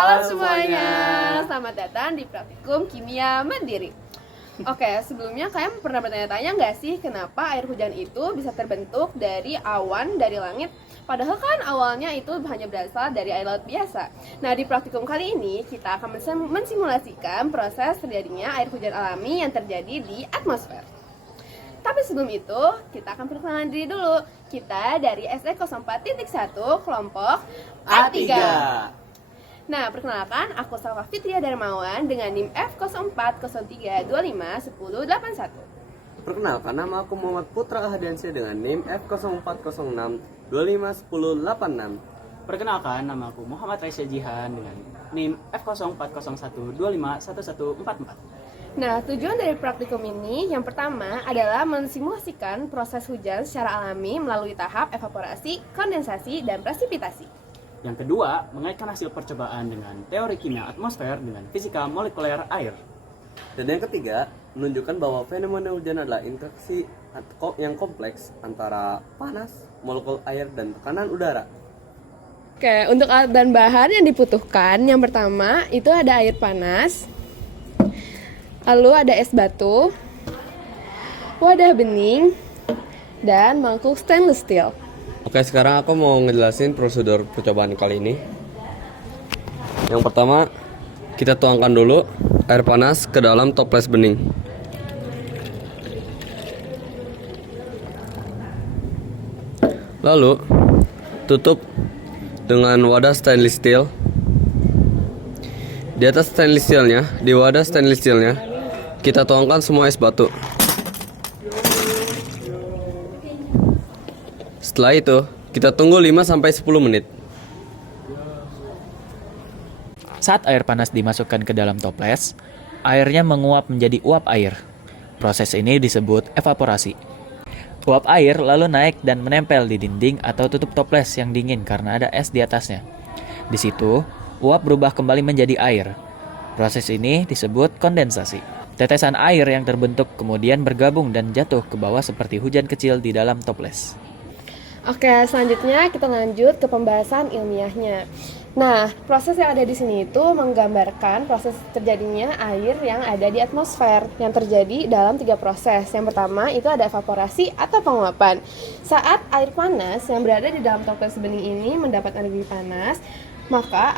Halo semuanya, selamat datang di Praktikum Kimia Mandiri. Oke, sebelumnya kalian pernah bertanya-tanya nggak sih kenapa air hujan itu bisa terbentuk dari awan dari langit? Padahal kan awalnya itu hanya berasal dari air laut biasa. Nah, di praktikum kali ini kita akan mensimulasikan proses terjadinya air hujan alami yang terjadi di atmosfer. Tapi sebelum itu, kita akan perkenalan diri dulu. Kita dari SD 04.1 kelompok A3. Nah, perkenalkan, aku Salva Fitria Darmawan dengan NIM F0403251081. Perkenalkan, nama aku Muhammad Putra Ahadiansyah dengan NIM F0406251086. Perkenalkan, nama aku Muhammad Raisya Jihan dengan NIM F0401251144. Nah, tujuan dari praktikum ini yang pertama adalah mensimulasikan proses hujan secara alami melalui tahap evaporasi, kondensasi, dan presipitasi. Yang kedua, mengaitkan hasil percobaan dengan teori kimia atmosfer dengan fisika molekuler air. Dan yang ketiga, menunjukkan bahwa fenomena hujan adalah interaksi yang kompleks antara panas, molekul air, dan tekanan udara. Oke, untuk alat dan bahan yang dibutuhkan, yang pertama itu ada air panas, lalu ada es batu, wadah bening, dan mangkuk stainless steel. Oke, sekarang aku mau ngejelasin prosedur percobaan kali ini. Yang pertama, kita tuangkan dulu air panas ke dalam toples bening. Lalu, tutup dengan wadah stainless steel. Di atas stainless steelnya, di wadah stainless steelnya, kita tuangkan semua es batu. Setelah itu, kita tunggu 5-10 menit. Saat air panas dimasukkan ke dalam toples, airnya menguap menjadi uap air. Proses ini disebut evaporasi. Uap air lalu naik dan menempel di dinding atau tutup toples yang dingin karena ada es di atasnya. Di situ, uap berubah kembali menjadi air. Proses ini disebut kondensasi. Tetesan air yang terbentuk kemudian bergabung dan jatuh ke bawah seperti hujan kecil di dalam toples. Oke, selanjutnya kita lanjut ke pembahasan ilmiahnya. Nah, proses yang ada di sini itu menggambarkan proses terjadinya air yang ada di atmosfer yang terjadi dalam 3 proses. Yang pertama itu ada evaporasi atau penguapan. Saat air panas yang berada di dalam toples bening ini mendapat energi panas, maka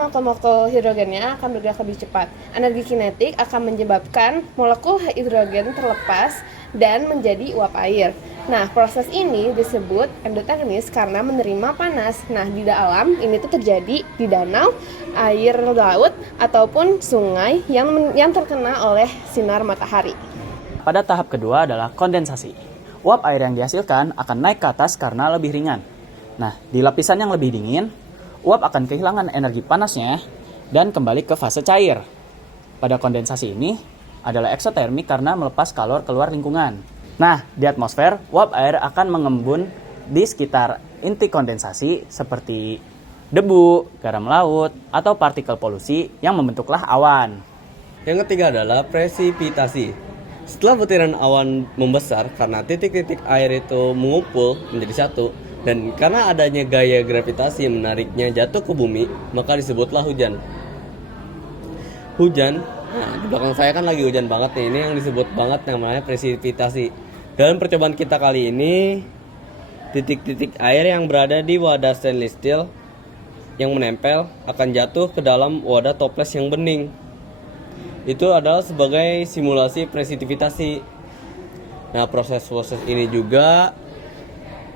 molekul hidrogennya akan bergerak lebih cepat. Energi kinetik akan menyebabkan molekul hidrogen terlepas dan menjadi uap air. Nah, proses ini disebut endotermis karena menerima panas. Nah, di dalam ini tuh terjadi di danau, air laut, ataupun sungai yang terkena oleh sinar matahari. Pada tahap kedua adalah kondensasi. Uap air yang dihasilkan akan naik ke atas karena lebih ringan. Nah, di lapisan yang lebih dingin, uap akan kehilangan energi panasnya dan kembali ke fase cair. Pada kondensasi ini adalah eksotermik karena melepas kalor keluar lingkungan. Nah, di atmosfer, uap air akan mengembun di sekitar inti kondensasi seperti debu, garam laut, atau partikel polusi yang membentuklah awan. Yang ketiga adalah presipitasi. Setelah butiran awan membesar karena titik-titik air itu mengumpul menjadi satu, dan karena adanya gaya gravitasi yang menariknya jatuh ke bumi, maka disebutlah hujan. Hujan, nah di belakang saya kan lagi hujan banget nih, ini yang disebut banget namanya presipitasi. Dalam percobaan kita kali ini, titik-titik air yang berada di wadah stainless steel yang menempel akan jatuh ke dalam wadah toples yang bening. Itu adalah sebagai simulasi presipitasi. Nah, proses-proses ini juga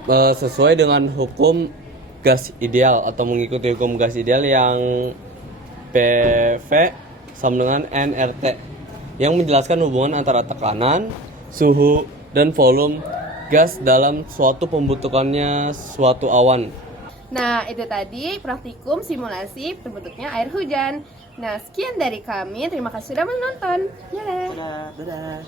sesuai dengan hukum gas ideal atau mengikuti hukum gas ideal yang PV sama dengan nRT yang menjelaskan hubungan antara tekanan, suhu, dan volume gas dalam suatu pembentukannya suatu awan. Nah, itu tadi praktikum simulasi terbentuknya air hujan. Nah, sekian dari kami. Terima kasih sudah menonton. Dadah. Dadah.